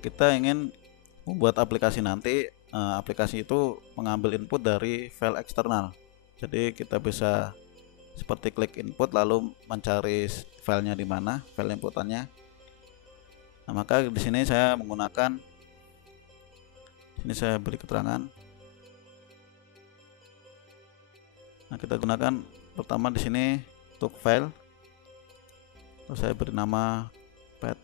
kita ingin membuat aplikasi nanti, aplikasi itu mengambil input dari file eksternal. Jadi kita bisa seperti klik input lalu mencari filenya di mana, file inputannya. Nah, maka di sini saya menggunakan, ini saya beri keterangan. Nah, kita gunakan pertama di sini untuk file. Terus saya beri nama pet.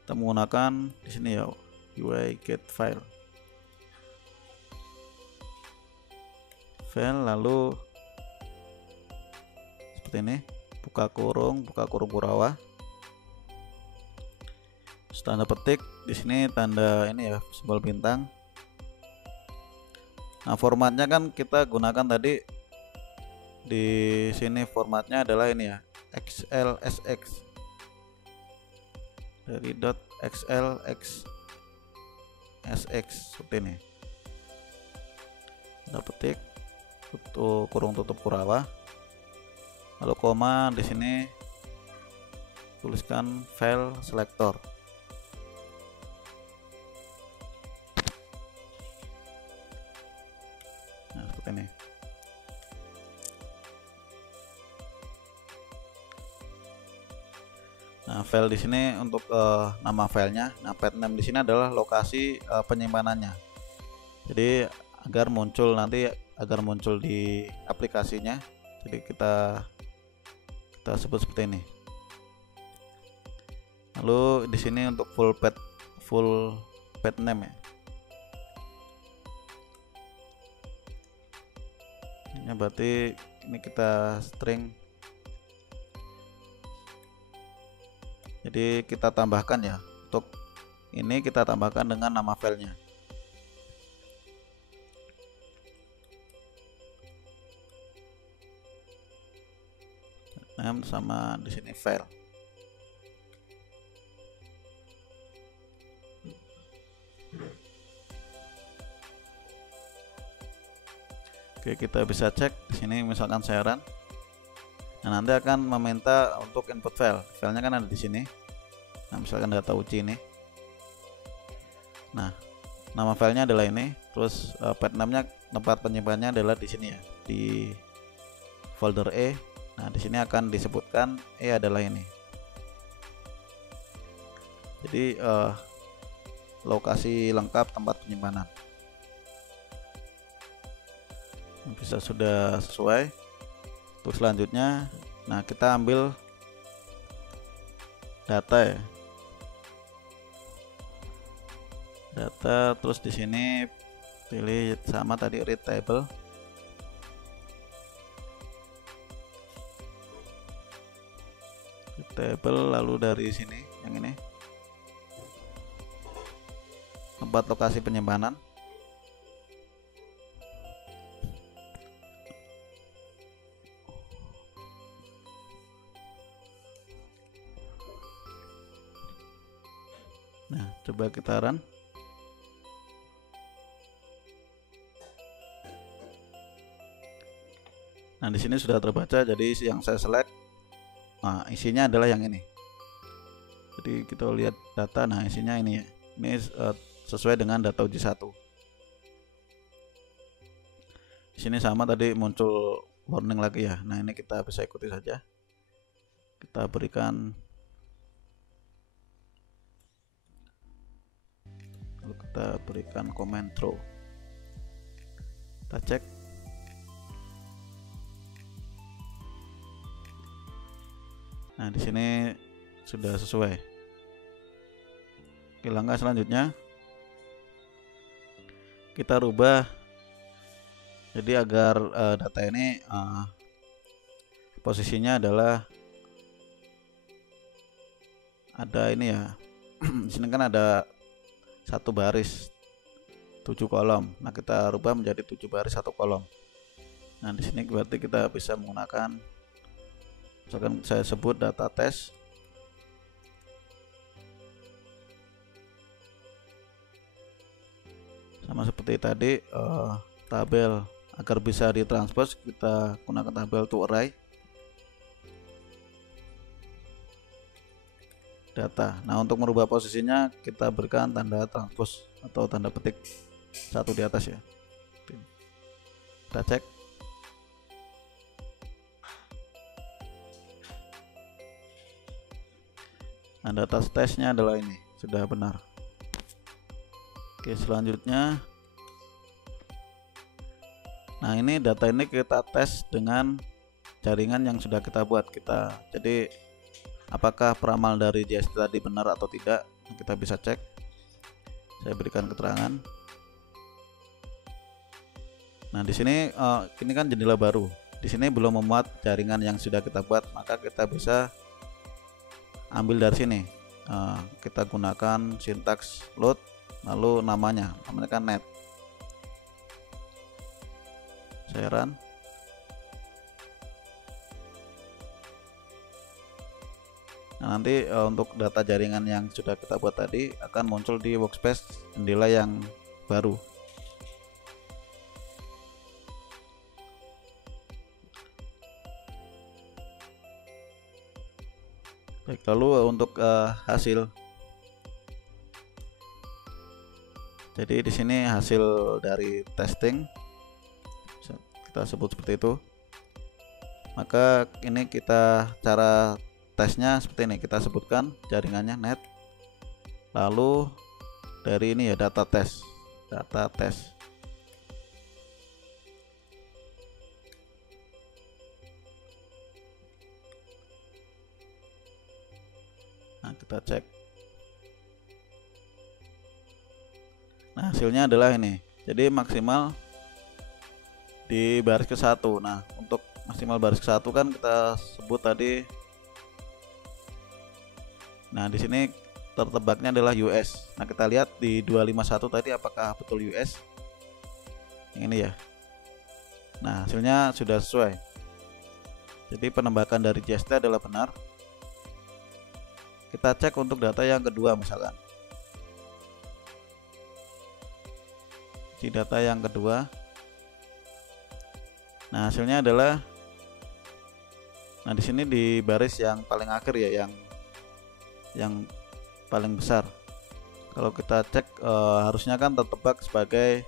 Kita menggunakan di sini ya UI get file, lalu seperti ini, buka kurung Kurawa. Tanda petik di sini, tanda ini ya, simbol bintang. Nah, formatnya kan kita gunakan tadi di sini, formatnya adalah ini ya, XLSX, dari .xlsx seperti ini. Tanda petik, kurung tutup Kurawa, lalu koma, di sini tuliskan file selector. Nah, seperti ini. Nah, file di sini untuk nama filenya. Nah, pet name di sini adalah lokasi penyimpanannya. Jadi agar muncul di aplikasinya. Jadi kita sebut seperti ini. Lalu di sini untuk full pet name ya. Ini berarti ini kita string. Jadi kita tambahkan ya, untuk ini kita tambahkan dengan nama filenya. Name sama di sini file. Oke, kita bisa cek di sini, misalkan saya run. Nah, nanti akan meminta untuk input file. Filenya kan ada di sini. Nah, misalkan data uji ini. Nah, nama filenya adalah ini. Terus pet name-nya, tempat penyimpanannya adalah di sini ya, di folder E. Nah, di sini akan disebutkan E adalah ini. Jadi lokasi lengkap tempat penyimpanan. Bisa sudah sesuai. Untuk selanjutnya, nah kita ambil data ya, terus di sini pilih sama tadi read table. Lalu dari sini yang ini, tempat lokasi penyimpanan. Nah, coba kita run. Nah, di sini sudah terbaca. Jadi yang saya select, nah isinya adalah yang ini. Jadi kita lihat data. Nah, isinya ini ya. Ini sesuai dengan data uji 1. Di sini sama tadi muncul warning lagi ya. Nah, ini kita bisa ikuti saja. Kita berikan, comment through. Kita cek. Nah, di sini sudah sesuai. Oke, langkah selanjutnya kita rubah. Jadi agar data ini posisinya adalah ada ini ya. Di sini kan ada 1 baris 7 kolom. Nah, kita rubah menjadi 7 baris 1 kolom. Nah, di sini berarti kita bisa menggunakan, misalkan saya sebut data tes. Sama seperti tadi, tabel agar bisa ditranspose, kita gunakan tabel to array data. Nah, untuk merubah posisinya kita berikan tanda transpose atau tanda petik satu di atas ya. Kita cek. Nah, data tesnya adalah ini, sudah benar. Oke, selanjutnya, nah ini data ini kita tes dengan jaringan yang sudah kita buat. Jadi apakah peramal dari JST tadi benar atau tidak, kita bisa cek. Saya berikan keterangan. Nah, di sini ini kan jendela baru. Di sini belum memuat jaringan yang sudah kita buat, maka kita bisa ambil dari sini. Kita gunakan sintaks load, lalu namanya kan net. Saya run. Nah, nanti untuk data jaringan yang sudah kita buat tadi akan muncul di workspace jendela yang baru. Baik, lalu untuk hasil. Jadi di sini hasil dari testing, kita sebut seperti itu. Maka ini cara tesnya seperti ini, kita sebutkan jaringannya net, lalu dari ini ya data tes. Nah, kita cek. Nah, hasilnya adalah ini. Jadi maksimal di baris ke-1. Nah, untuk maksimal baris ke-1 kan kita sebut tadi. Nah, di sini tertebaknya adalah US. Nah, kita lihat di 251 tadi apakah betul US. Yang ini ya. Nah, hasilnya sudah sesuai. Jadi penembakan dari JST adalah benar. Kita cek untuk data yang kedua misalkan. Di data yang kedua. Nah, hasilnya adalah, nah di sini di baris yang paling akhir ya, yang paling besar. Kalau kita cek harusnya kan tertebak sebagai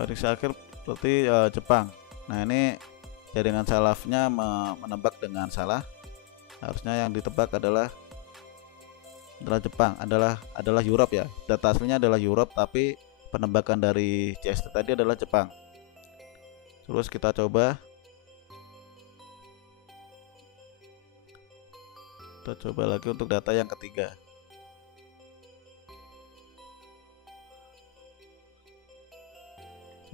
baris akhir berarti Jepang. Nah, ini jaringan salafnya menebak dengan salah. Harusnya yang ditebak adalah Jepang, adalah Europe ya. Data aslinya adalah Europe, tapi penembakan dari JST tadi adalah Jepang. Terus kita coba lagi untuk data yang ketiga.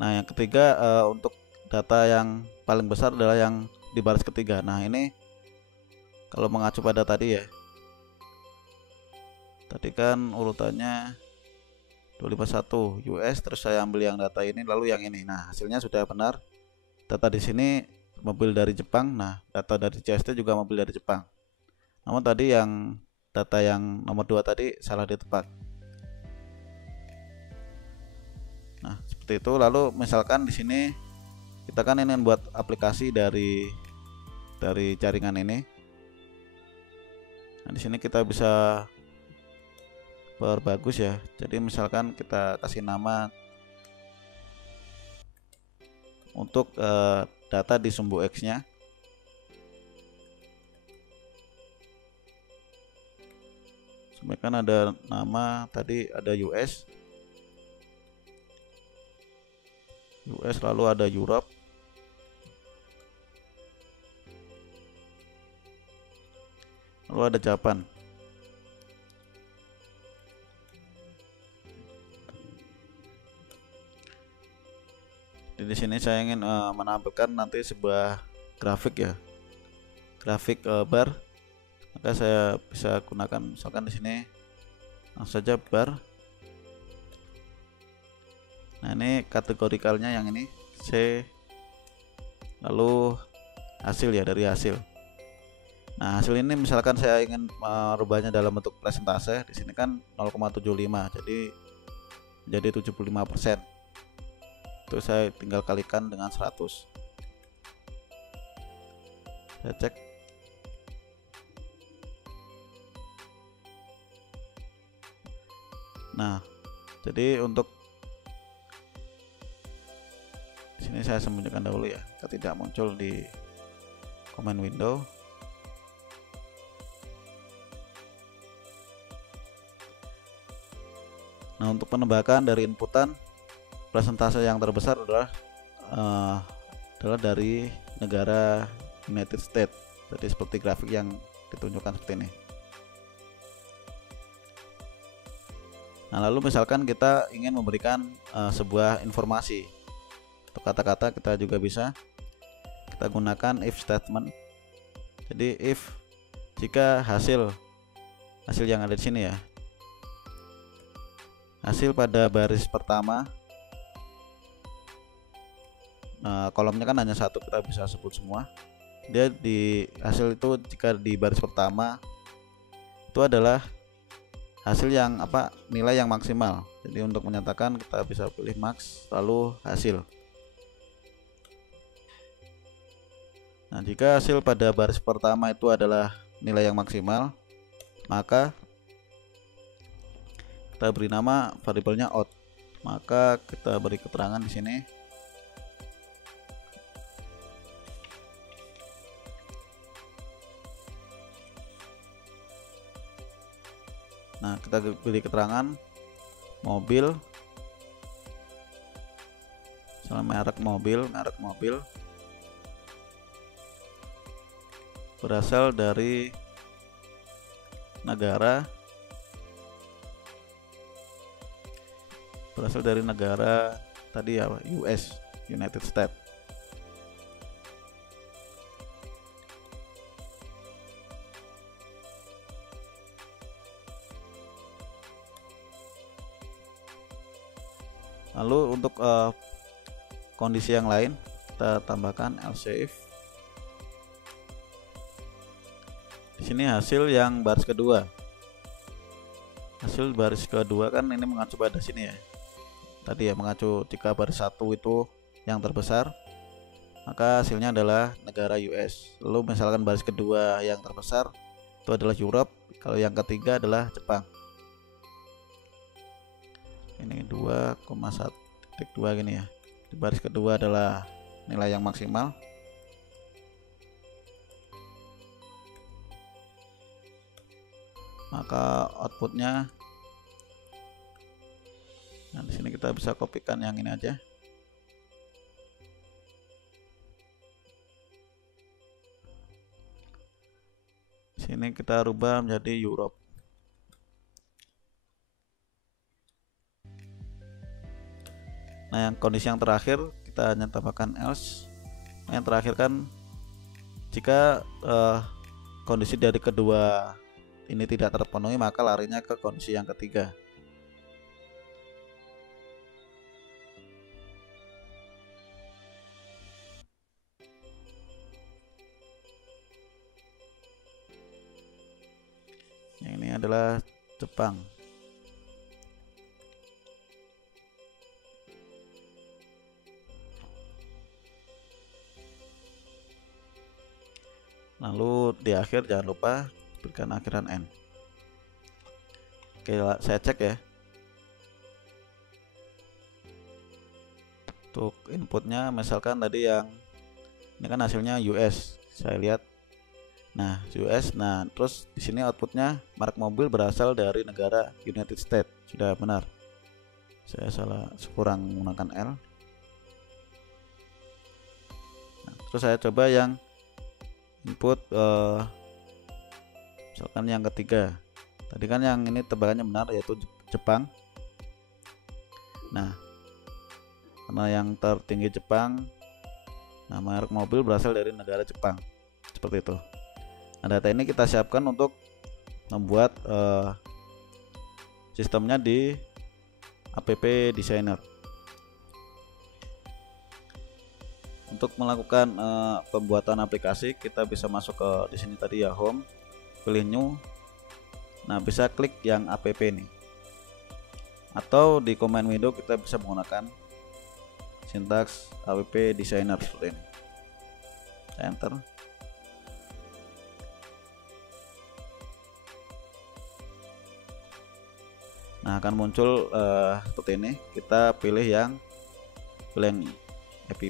Nah, yang ketiga untuk data yang paling besar adalah yang di baris ketiga. Nah, ini kalau mengacu pada tadi ya. Tadi kan urutannya 251 US, terus saya ambil yang data ini lalu yang ini. Nah, hasilnya sudah benar. Data di sini mobil dari Jepang. Nah, data dari JST juga mobil dari Jepang. Namun tadi yang data yang nomor 2 tadi salah ditebak. Nah, seperti itu. Lalu misalkan di sini kita kan ingin buat aplikasi dari jaringan ini. Nah, di sini kita bisa perbagus ya. Jadi misalkan kita kasih nama untuk data di sumbu X nya. Kan ada nama tadi, ada US lalu ada Europe, lalu ada Japan. Di sini saya ingin menampilkan nanti sebuah grafik ya, grafik bar. Maka saya bisa gunakan misalkan di sini langsung saja bar. Nah, ini kategorikalnya yang ini C, lalu hasil ya, dari hasil. Nah, hasil ini misalkan saya ingin merubahnya dalam bentuk persentase. Di sini kan 0,75. Jadi jadi 75%. Itu saya tinggal kalikan dengan 100. Saya cek. Nah, jadi untuk sini saya sembunyikan dahulu ya, tidak muncul di command window. Nah, untuk penembakan dari inputan, persentase yang terbesar adalah dari negara United States. Jadi seperti grafik yang ditunjukkan seperti ini. Nah, lalu misalkan kita ingin memberikan sebuah informasi atau kata-kata, kita juga bisa kita gunakan if statement. Jadi if, jika hasil yang ada di sini ya, hasil pada baris pertama, kolomnya kan hanya satu, kita bisa sebut semua. Dia di hasil itu jika di baris pertama itu adalah hasil yang nilai yang maksimal. Jadi untuk menyatakan kita bisa pilih max lalu hasil. Nah, jika hasil pada baris pertama itu adalah nilai yang maksimal, maka kita beri nama variabelnya out. Maka kita beri keterangan di sini. Nah, kita beri keterangan mobil, misalnya merek mobil berasal dari negara tadi ya, US, United States. Lalu untuk kondisi yang lain kita tambahkan else if. Di sini hasil yang baris kedua. Hasil baris kedua kan ini mengacu pada sini ya. Tadi ya mengacu jika baris satu itu yang terbesar, maka hasilnya adalah negara US. Lalu misalkan baris kedua yang terbesar itu adalah Europe, kalau yang ketiga adalah Jepang. Ini 2,1.2 gini ya. Di baris kedua adalah nilai yang maksimal. Maka outputnya, nah di sini kita bisa kopikan yang ini aja. Sini kita rubah menjadi Europe. Nah, yang kondisi yang terakhir kita hanya tambahkan else. Nah, yang terakhir kan jika kondisi dari kedua ini tidak terpenuhi, maka larinya ke kondisi yang ketiga. Yang ini adalah Jepang. Lalu di akhir jangan lupa berikan akhiran n. Oke, saya cek ya. Untuk inputnya misalkan tadi yang ini kan hasilnya US, saya lihat. Nah, US. Nah, terus di sini outputnya merek mobil berasal dari negara United States. Sudah benar. Saya salah, kurang menggunakan L. Nah, terus saya coba yang input misalkan yang ketiga. Tadi kan yang ini tebakannya benar, yaitu Jepang. Nah, karena yang tertinggi Jepang, nah merek mobil berasal dari negara Jepang. Seperti itu. Nah, data ini kita siapkan untuk membuat sistemnya di app designer. Untuk melakukan pembuatan aplikasi, kita bisa masuk ke di sini tadi ya, home, pilih new. Nah, bisa klik yang app nih. atau di command window kita bisa menggunakan sintaks app designer seperti ini. Saya enter. Nah, akan muncul seperti ini. Kita pilih yang app